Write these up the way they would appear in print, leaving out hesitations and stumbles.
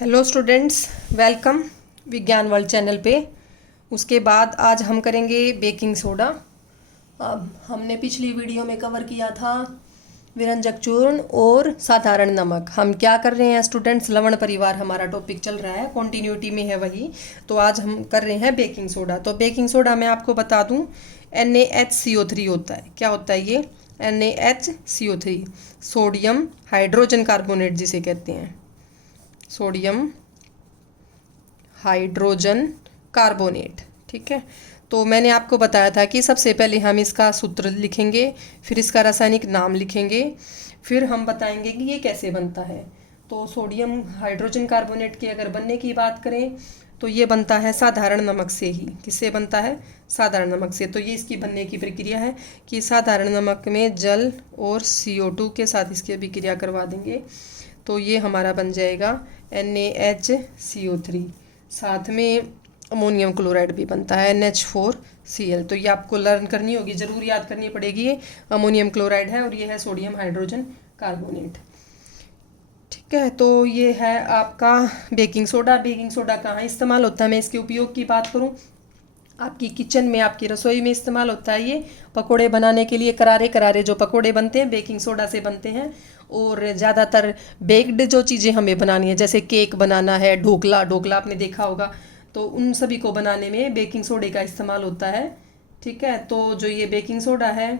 Hello students, welcome विज्ञान world channel पे। उसके बाद आज हम करेंगे बेकिंग सोडा। अब हमने पिछली वीडियो में कवर किया था विरंजक चूर्ण और साधारण नमक। हम क्या कर रहे हैं स्टूडेंट्स, लवण परिवार हमारा टॉपिक चल रहा है, कॉन्टिन्यूटी में है वही। तो आज हम कर रहे हैं बेकिंग सोडा। तो बेकिंग सोडा मैं आपको बता दूं, NaHCO3 होता है। क्या होता है ये? NaHCO3, सोडियम हाइड्रोजन कार्बोनेट जिसे कहते हैं, सोडियम हाइड्रोजन कार्बोनेट। ठीक है, तो मैंने आपको बताया था कि सबसे पहले हम इसका सूत्र लिखेंगे, फिर इसका रासायनिक नाम लिखेंगे, फिर हम बताएंगे कि ये कैसे बनता है। तो सोडियम हाइड्रोजन कार्बोनेट के अगर बनने की बात करें तो ये बनता है साधारण नमक से ही। किससे बनता है? साधारण नमक से। तो ये इसकी बनने की प्रक्रिया है कि साधारण नमक में जल और CO2 के साथ इसकी अभिक्रिया करवा देंगे, तो ये हमारा बन जाएगा NaHCO3। साथ में अमोनियम क्लोराइड भी बनता है, NH4Cl। तो ये आपको लर्न करनी होगी, ज़रूर याद करनी पड़ेगी। ये अमोनियम क्लोराइड है और ये है सोडियम हाइड्रोजन कार्बोनेट। ठीक है, तो ये है आपका बेकिंग सोडा। बेकिंग सोडा कहाँ इस्तेमाल होता है? मैं इसके उपयोग की बात करूँ, आपकी किचन में, आपकी रसोई में इस्तेमाल होता है। ये पकोड़े बनाने के लिए, करारे करारे जो पकोड़े बनते हैं बेकिंग सोडा से बनते हैं। और ज़्यादातर बेक्ड जो चीज़ें हमें बनानी है, जैसे केक बनाना है, ढोकला ढोकला आपने देखा होगा, तो उन सभी को बनाने में बेकिंग सोडे का इस्तेमाल होता है। ठीक है, तो जो ये बेकिंग सोडा है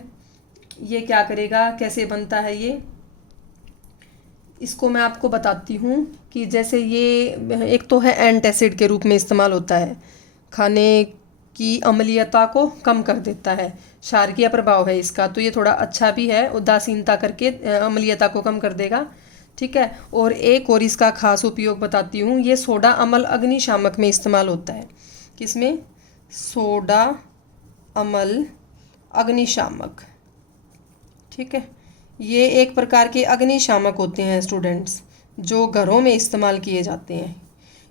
ये क्या करेगा, कैसे बनता है ये, इसको मैं आपको बताती हूँ। कि जैसे ये एक तो है एंटासिड के रूप में इस्तेमाल होता है, खाने की अम्लीयता को कम कर देता है, क्षारकीय प्रभाव है इसका। तो ये थोड़ा अच्छा भी है, उदासीनता करके अम्लीयता को कम कर देगा। ठीक है, और एक और इसका खास उपयोग बताती हूँ, ये सोडा अम्ल अग्निशामक में इस्तेमाल होता है। किसमें? सोडा अम्ल अग्निशामक। ठीक है, ये एक प्रकार के अग्निशामक होते हैं स्टूडेंट्स, जो घरों में इस्तेमाल किए जाते हैं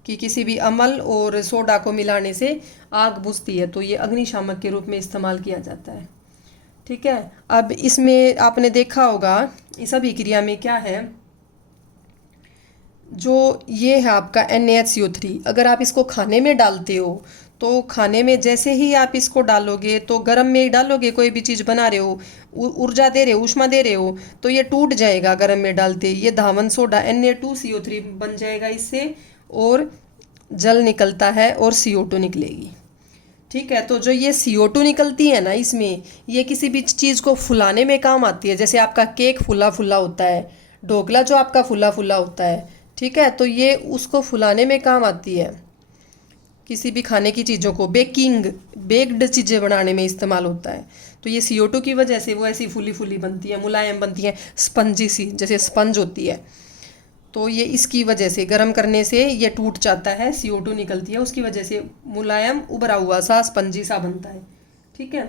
कि किसी भी अम्ल और सोडा को मिलाने से आग बुझती है, तो ये अग्निशामक के रूप में इस्तेमाल किया जाता है। ठीक है, अब इसमें आपने देखा होगा इस अभिक्रिया में क्या है, जो ये है आपका NaHCO3। अगर आप इसको खाने में डालते हो तो खाने में जैसे ही आप इसको डालोगे, तो गर्म में ही डालोगे, कोई भी चीज़ बना रहे हो, ऊर्जा दे रहे हो, ऊष्मा दे रहे हो, तो ये टूट जाएगा गर्म में डालते ही। ये धावन सोडा Na2CO3 बन जाएगा इससे, और जल निकलता है और CO2 निकलेगी। ठीक है, तो जो ये CO2 निकलती है ना इसमें, ये किसी भी चीज़ को फुलाने में काम आती है। जैसे आपका केक फुला फुला होता है, ढोकला जो आपका फुला फुला होता है, ठीक है, तो ये उसको फुलाने में काम आती है। किसी भी खाने की चीज़ों को बेक्ड चीज़ें बनाने में इस्तेमाल होता है। तो ये CO2 की वजह से वो ऐसी फूली फूली बनती है, मुलायम बनती है, स्पंजी सी, जैसे स्पंज होती है। तो ये इसकी वजह से गर्म करने से ये टूट जाता है, CO2 निकलती है, उसकी वजह से मुलायम उभरा हुआ सा स्पंजी सा बनता है। ठीक है,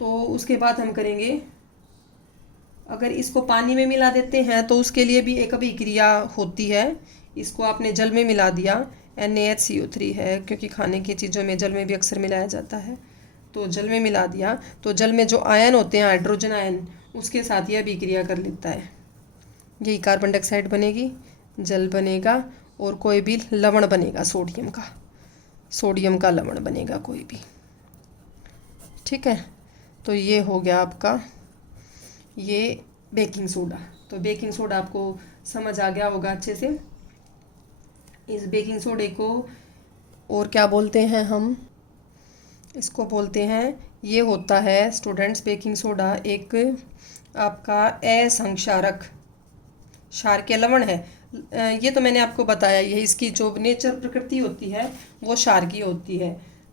तो उसके बाद हम करेंगे, अगर इसको पानी में मिला देते हैं तो उसके लिए भी एक अभिक्रिया होती है। इसको आपने जल में मिला दिया, NaHCO3 है, क्योंकि खाने की चीज़ों में जल में भी अक्सर मिलाया जाता है, तो जल में मिला दिया, तो जल में जो आयन होते हैं, हाइड्रोजन आयन, उसके साथ यह अभिक्रिया कर लेता है। यही कार्बन डाइऑक्साइड बनेगी, जल बनेगा, और कोई भी लवण बनेगा, सोडियम का लवण बनेगा कोई भी। ठीक है, तो ये हो गया आपका ये बेकिंग सोडा। तो बेकिंग सोडा आपको समझ आ गया होगा अच्छे से। इस बेकिंग सोडे को और क्या बोलते हैं हम? इसको बोलते हैं, ये होता है स्टूडेंट्स, बेकिंग सोडा एक आपका असंक्षारक क्षारकीय लवण है। ये तो मैंने आपको बताया ही है, इसकी जो नेचर प्रकृति होती है वो क्षारकीय होती है।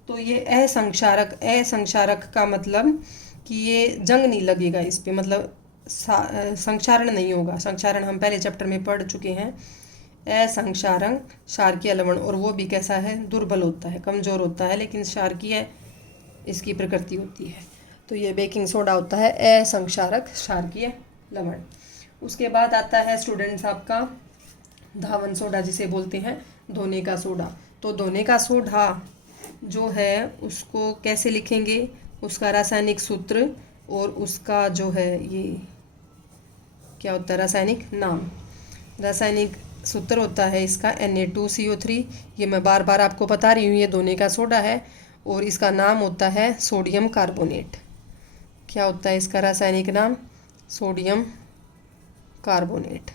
तो ये असंक्षारक का मतलब कि ये जंग नहीं लगेगा इस पे, मतलब संक्षारण नहीं होगा। संक्षारण हम पहले चैप्टर में पढ़ चुके हैं। असंक्षारक क्षारकीय लवण, और वो भी कैसा है? दुर्बल होता है, कमज़ोर होता है, लेकिन क्षारकीय इसकी प्रकृति होती है। तो ये बेकिंग सोडा होता है असंक्षारक क्षारकीय लवण। उसके बाद आता है स्टूडेंट्स आपका धावन सोडा, जिसे बोलते हैं धोने का सोडा। तो धोने का सोडा जो है उसको कैसे लिखेंगे, उसका रासायनिक सूत्र और उसका जो है ये क्या होता है, रासायनिक नाम। रासायनिक सूत्र होता है इसका Na2CO3। ये मैं बार बार आपको बता रही हूँ, ये धोने का सोडा है और इसका नाम होता है सोडियम कार्बोनेट। क्या होता है इसका रासायनिक नाम? Sodium carbonate.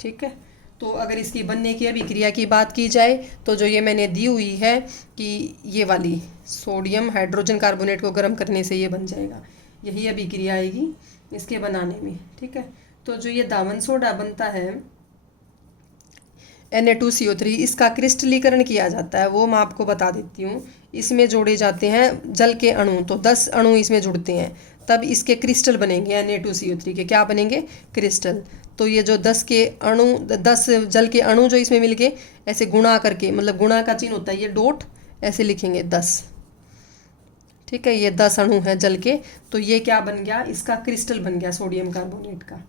ठीक है। तो अगर इसकी बनने की अभिक्रिया की बात की जाए तो जो ये मैंने दी हुई है कि ये वाली सोडियम हाइड्रोजन कार्बोनेट को गर्म करने से ये बन जाएगा, यही अभिक्रिया आएगी इसके बनाने में। ठीक है। तो जो ये दावन सोडा बनता है Na2CO3, इसका क्रिस्टलीकरण किया जाता है, वो मैं आपको बता देती हूँ। इसमें जोड़े जाते हैं जल के अणु, तो 10 अणु इसमें जुड़ते हैं, तब इसके क्रिस्टल बनेंगे। Na2CO3 के क्या बनेंगे? क्रिस्टल। तो ये जो 10 के अणु, 10 जल के अणु जो इसमें मिल के ऐसे गुणा करके, मतलब गुणा का चिन्ह होता है ये डॉट, ऐसे लिखेंगे 10। ठीक है। ये 10 अणु हैं जल के, तो ये क्या बन गया? इसका क्रिस्टल बन गया सोडियम कार्बोनेट का।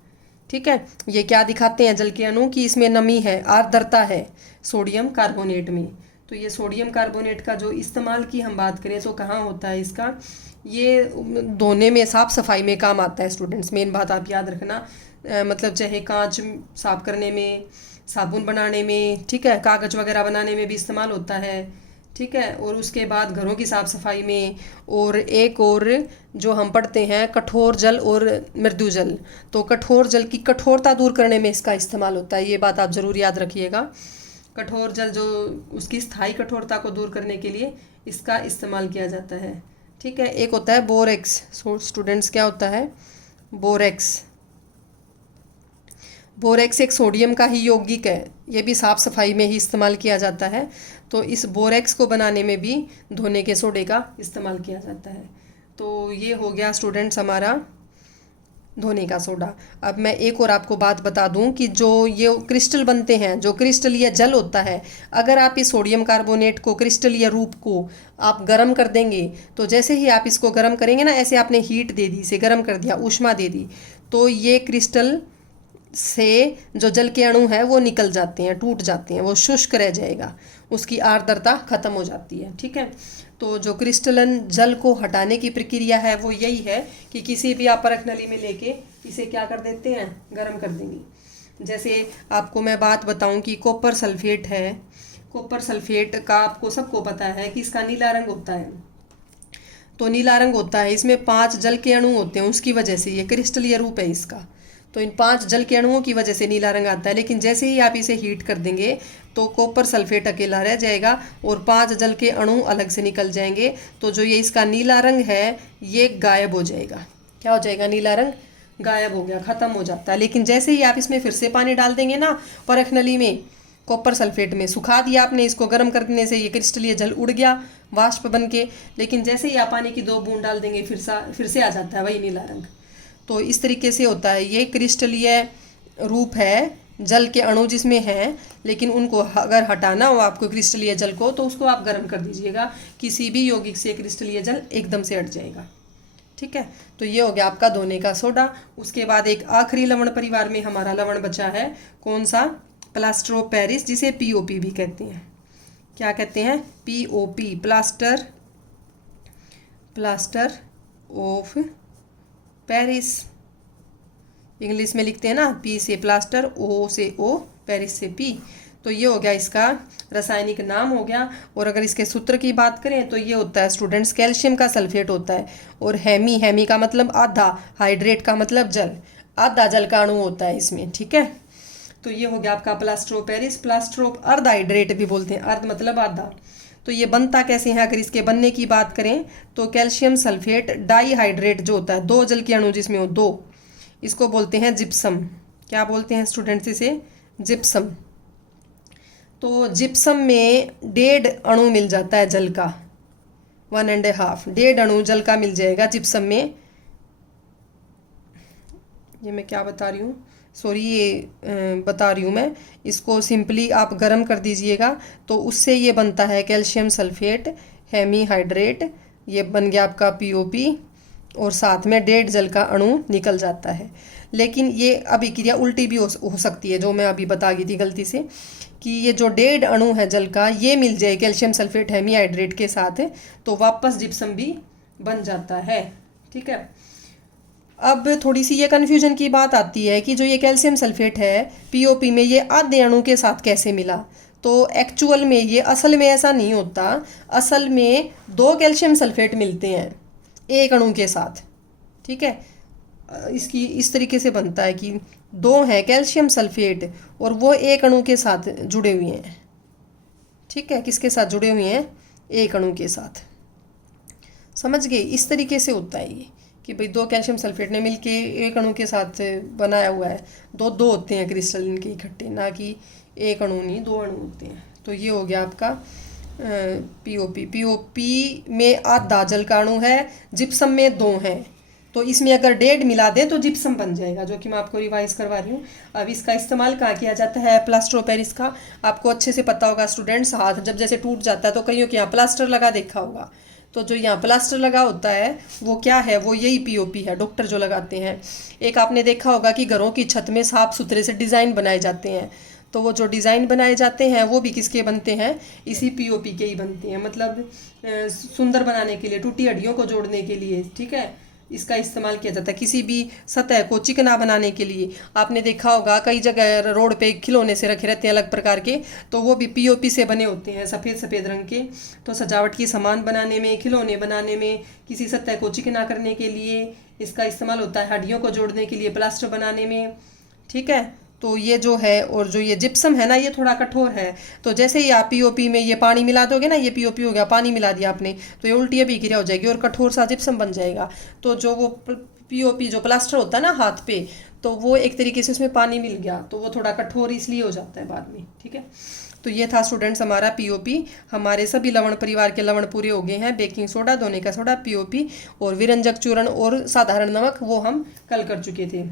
ठीक है। ये क्या दिखाते हैं जल के अणु की इसमें नमी है, आर्द्रता है सोडियम कार्बोनेट में। तो ये सोडियम कार्बोनेट का जो इस्तेमाल की हम बात करें तो कहाँ होता है इसका? ये धोने में, साफ सफाई में काम आता है स्टूडेंट्स। मेन बात आप याद रखना, मतलब चाहे कांच साफ करने में, साबुन बनाने में, ठीक है, कागज़ वगैरह बनाने में भी इस्तेमाल होता है। ठीक है। और उसके बाद घरों की साफ़ सफाई में, और एक और जो हम पढ़ते हैं कठोर जल और मृदु जल, तो कठोर जल की कठोरता दूर करने में इसका इस्तेमाल होता है। ये बात आप ज़रूर याद रखिएगा। कठोर जल जो उसकी स्थायी कठोरता को दूर करने के लिए इसका इस्तेमाल किया जाता है। ठीक है। एक होता है बोरेक्स। स्टूडेंट्स क्या होता है? बोरेक्स। बोरेक्स एक सोडियम का ही यौगिक है, ये भी साफ़ सफाई में ही इस्तेमाल किया जाता है। तो इस बोरेक्स को बनाने में भी धोने के सोडे का इस्तेमाल किया जाता है। तो ये हो गया स्टूडेंट्स हमारा धोने का सोडा। अब मैं एक और आपको बात बता दूं कि जो ये क्रिस्टल बनते हैं, जो क्रिस्टल या जल होता है, अगर आप इस सोडियम कार्बोनेट को, क्रिस्टल या रूप को आप गर्म कर देंगे, तो जैसे ही आप इसको गर्म करेंगे ना, ऐसे आपने हीट दे दी, इसे गर्म कर दिया, ऊष्मा दे दी, तो ये क्रिस्टल से जो जल के अणु है वो निकल जाते हैं, टूट जाते हैं, वो शुष्क रह जाएगा, उसकी आर्द्रता खत्म हो जाती है। ठीक है। तो जो क्रिस्टलन जल को हटाने की प्रक्रिया है वो यही है कि किसी भी आप परख नली में लेके इसे क्या कर देते हैं? गर्म कर देंगे। जैसे आपको मैं बात बताऊं कि कॉपर सल्फेट है, कॉपर सल्फेट का आपको सबको पता है कि इसका नीला रंग होता है। तो नीला रंग होता है, इसमें 5 जल के अणु होते हैं, उसकी वजह से ये क्रिस्टलीय रूप है इसका। तो इन 5 जल के अणुओं की वजह से नीला रंग आता है। लेकिन जैसे ही आप इसे हीट कर देंगे तो कॉपर सल्फेट अकेला रह जाएगा और 5 जल के अणु अलग से निकल जाएंगे। तो जो ये इसका नीला रंग है ये गायब हो जाएगा। क्या हो जाएगा? नीला रंग गायब हो गया, ख़त्म हो जाता है। लेकिन जैसे ही आप इसमें फिर से पानी डाल देंगे ना, परख नली में कॉपर सल्फेट में सुखा दिया आपने, इसको गर्म करने से ये क्रिस्टलीय जल उड़ गया वाष्प बन के। लेकिन जैसे ही आप पानी की 2 बूंद डाल देंगे फिर से आ जाता है वही नीला रंग। तो इस तरीके से होता है, ये क्रिस्टलीय रूप है जल के अणु जिसमें हैं, लेकिन उनको अगर हटाना हो आपको क्रिस्टलीय जल को, तो उसको आप गर्म कर दीजिएगा, किसी भी यौगिक से क्रिस्टलीय जल एकदम से हट जाएगा। ठीक है। तो ये हो गया आपका धोने का सोडा। उसके बाद एक आखिरी लवण परिवार में हमारा लवण बचा है, कौन सा? प्लास्टर ऑफ पेरिस, जिसे POP भी कहते हैं। क्या कहते हैं? POP, plaster of Paris. English में लिखते हैं ना, P से प्लास्टर, O से O, पेरिस से P। तो ये हो गया इसका रासायनिक नाम हो गया। और अगर इसके सूत्र की बात करें तो ये होता है स्टूडेंट्स, कैल्शियम का सल्फेट होता है, और हेमी का मतलब आधा, हाइड्रेट का मतलब जल, आधा जल का अणु होता है इसमें। ठीक है। तो ये हो गया आपका plaster of Paris. Plaster of अर्ध हाइड्रेट भी बोलते हैं, अर्ध मतलब आधा। तो ये बनता कैसे है? अगर इसके बनने की बात करें तो कैल्शियम सल्फेट डाईहाइड्रेट जो होता है, 2 जल के अणु जिसमें हो 2, इसको बोलते हैं जिप्सम। क्या बोलते हैं स्टूडेंट्स इसे? जिप्सम। तो जिप्सम में 1.5 अणु मिल जाता है जल का, 1.5, 1.5 अणु जल का मिल जाएगा जिप्सम में। ये मैं क्या बता रही हूँ, सॉरी, ये बता रही हूँ मैं, इसको सिंपली आप गर्म कर दीजिएगा तो उससे ये बनता है कैल्शियम सल्फेट, हेमी हाइड्रेट, ये बन गया आपका POP, और साथ में 1.5 जल का अणु निकल जाता है। लेकिन ये अभिक्रिया उल्टी भी हो सकती है, जो मैं अभी बता गई थी गलती से, कि ये जो 1.5 अणु है जल का, ये मिल जाए कैल्शियम सल्फेट हेमी हाइड्रेट के साथ, तो वापस जिप्सम भी बन जाता है। ठीक है। अब थोड़ी सी ये कन्फ्यूजन की बात आती है कि जो ये कैल्शियम सल्फेट है पीओपी में ये आधे अणु के साथ कैसे मिला। तो एक्चुअल में ये असल में ऐसा नहीं होता। असल में दो कैल्शियम सल्फेट मिलते हैं एक अणु के साथ, ठीक है। इसकी इस तरीके से बनता है कि दो हैं कैल्शियम सल्फेट और वो एक अणु के साथ जुड़े हुए हैं, ठीक है। किसके साथ जुड़े हुए हैं? एक अणु के साथ। समझ गए? इस तरीके से होता है ये कि भाई दो कैल्शियम सल्फेट ने मिलके एक अणु के साथ बनाया हुआ है। दो दो होते हैं क्रिस्टल इनके इकट्ठे, ना कि एक अणु नहीं, दो अणु होते हैं। तो ये हो गया आपका पीओपी। पीओपी में आधा जल का अणु है, जिप्सम में दो हैं। तो इसमें अगर 1.5 मिला दें तो जिप्सम बन जाएगा, जो कि मैं आपको रिवाइज करवा रही हूँ। अब इसका इस्तेमाल कहाँ किया जाता है? प्लास्टर ऑफ पेरिस का। आपको अच्छे से पता होगा स्टूडेंट्स, हाथ जब जैसे टूट जाता है तो कईयों के यहाँ प्लास्टर लगा देखा होगा। तो जो यहाँ प्लास्टर लगा होता है वो क्या है? वो यही पीओपी है, डॉक्टर जो लगाते हैं। एक आपने देखा होगा कि घरों की छत में साफ सुथरे से डिज़ाइन बनाए जाते हैं। तो वो जो डिज़ाइन बनाए जाते हैं वो भी किसके बनते हैं? इसी पीओपी के ही बनते हैं। मतलब सुंदर बनाने के लिए, टूटी हड्डियों को जोड़ने के लिए, ठीक है, इसका इस्तेमाल किया जाता है। किसी भी सतह को चिकना बनाने के लिए आपने देखा होगा कई जगह रोड पे खिलौने से रखे रहते हैं अलग प्रकार के, तो वो भी पीओपी से बने होते हैं, सफ़ेद सफ़ेद रंग के। तो सजावट की सामान बनाने में, खिलौने बनाने में, किसी सतह को चिकना करने के लिए इसका इस्तेमाल होता है। हड्डियों को जोड़ने के लिए, प्लास्टर बनाने में, ठीक है। तो ये जो है, और जो ये जिप्सम है ना, ये थोड़ा कठोर है। तो जैसे ही आप पीओपी में ये पानी मिला दोगे ना, ये पीओपी हो गया, पानी मिला दिया आपने, तो ये उल्टी अभिक्रिया हो जाएगी और कठोर सा जिप्सम बन जाएगा। तो जो वो पीओपी जो प्लास्टर होता है ना हाथ पे, तो वो एक तरीके से उसमें पानी मिल गया तो वो थोड़ा कठोर इसलिए हो जाता है बाद में, ठीक है। तो ये था स्टूडेंट्स हमारा पीओपी। हमारे सभी लवण परिवार के लवण पूरे हो गए हैं। बेकिंग सोडा, दोने का सोडा, पीओपी और विरंजक चूर्ण और साधारण नमक, वो हम कल कर चुके थे।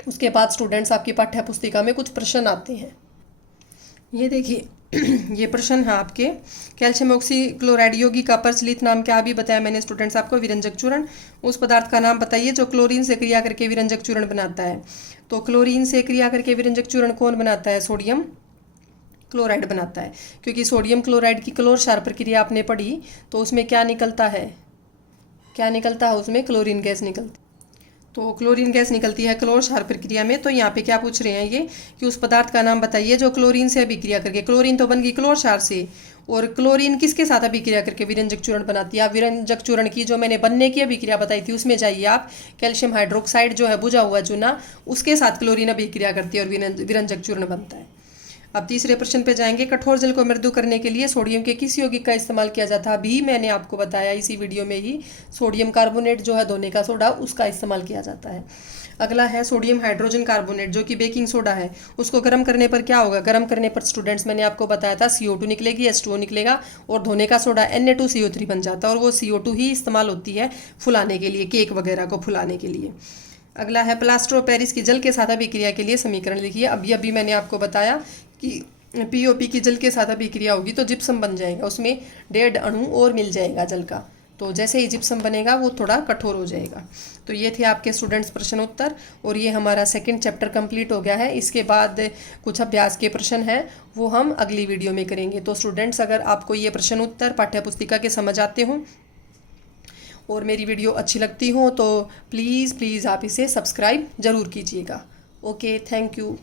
उसके बाद स्टूडेंट्स आपकी पाठ्य पुस्तिका में कुछ प्रश्न आते हैं। ये देखिए ये प्रश्न है आपके, कैल्शियम ऑक्सीक्लोराइड यौगिक का प्रचलित नाम क्या? अभी बताया मैंने स्टूडेंट्स आपको, विरंजक चूर्ण। उस पदार्थ का नाम बताइए जो क्लोरीन से क्रिया करके विरंजक चूर्ण बनाता है। तो क्लोरीन से क्रिया करके विरंजक चूर्ण कौन बनाता है? सोडियम क्लोराइड बनाता है। क्योंकि सोडियम क्लोराइड की क्लोर क्षार प्रक्रिया आपने पढ़ी, तो उसमें क्या निकलता है? क्या निकलता है उसमें? क्लोरीन गैस निकलती। तो क्लोरीन गैस निकलती है क्लोर क्षार प्रक्रिया में। तो यहाँ पे क्या पूछ रहे हैं ये कि उस पदार्थ का नाम बताइए जो क्लोरीन से अभिक्रिया करके, क्लोरीन तो बन गई क्लोर क्षार से, और क्लोरीन किसके साथ अभिक्रिया करके विरंजक चूर्ण बनाती है? आप विरंजक चूर्ण की जो मैंने बनने की अभिक्रिया बताई थी उसमें जाइए आप, कैल्शियम हाइड्रोक्साइड जो है बुझा हुआ चूना, उसके साथ क्लोरीन अभिक्रिया करती है और विरंजक चूर्ण बनता है। अब तीसरे प्रश्न पे जाएंगे। कठोर जल को मृदु करने के लिए सोडियम के किस यौगिक का इस्तेमाल किया जाता है? अभी मैंने आपको बताया इसी वीडियो में ही, सोडियम कार्बोनेट जो है दोने का सोडा, उसका इस्तेमाल किया जाता है। अगला है सोडियम हाइड्रोजन कार्बोनेट जो कि बेकिंग सोडा है, उसको गर्म करने पर क्या होगा? गर्म करने पर स्टूडेंट्स मैंने आपको बताया था CO2 निकलेगी, H2O निकलेगा और धोने का सोडा Na2CO3 बन जाता है, और वो CO2 ही इस्तेमाल होती है फुलाने के लिए, केक वगैरह को फुलाने के लिए। अगला है प्लास्टर ऑफ पेरिस की जल के साथ अभिक्रिया के लिए समीकरण लिखिए। अभी मैंने आपको बताया कि पीओपी की जल के साथ अभिक्रिया होगी तो जिप्सम बन जाएगा, उसमें 1.5 अणु और मिल जाएगा जल का। तो जैसे ही जिप्सम बनेगा वो थोड़ा कठोर हो जाएगा। तो ये थे आपके स्टूडेंट्स प्रश्न उत्तर, और ये हमारा सेकंड चैप्टर कंप्लीट हो गया है। इसके बाद कुछ अभ्यास के प्रश्न हैं वो हम अगली वीडियो में करेंगे। तो स्टूडेंट्स, अगर आपको ये प्रश्न उत्तर पाठ्य पुस्तिका के समझ आते हों और मेरी वीडियो अच्छी लगती हो तो प्लीज़ आप इसे सब्सक्राइब ज़रूर कीजिएगा। Okay, thank you.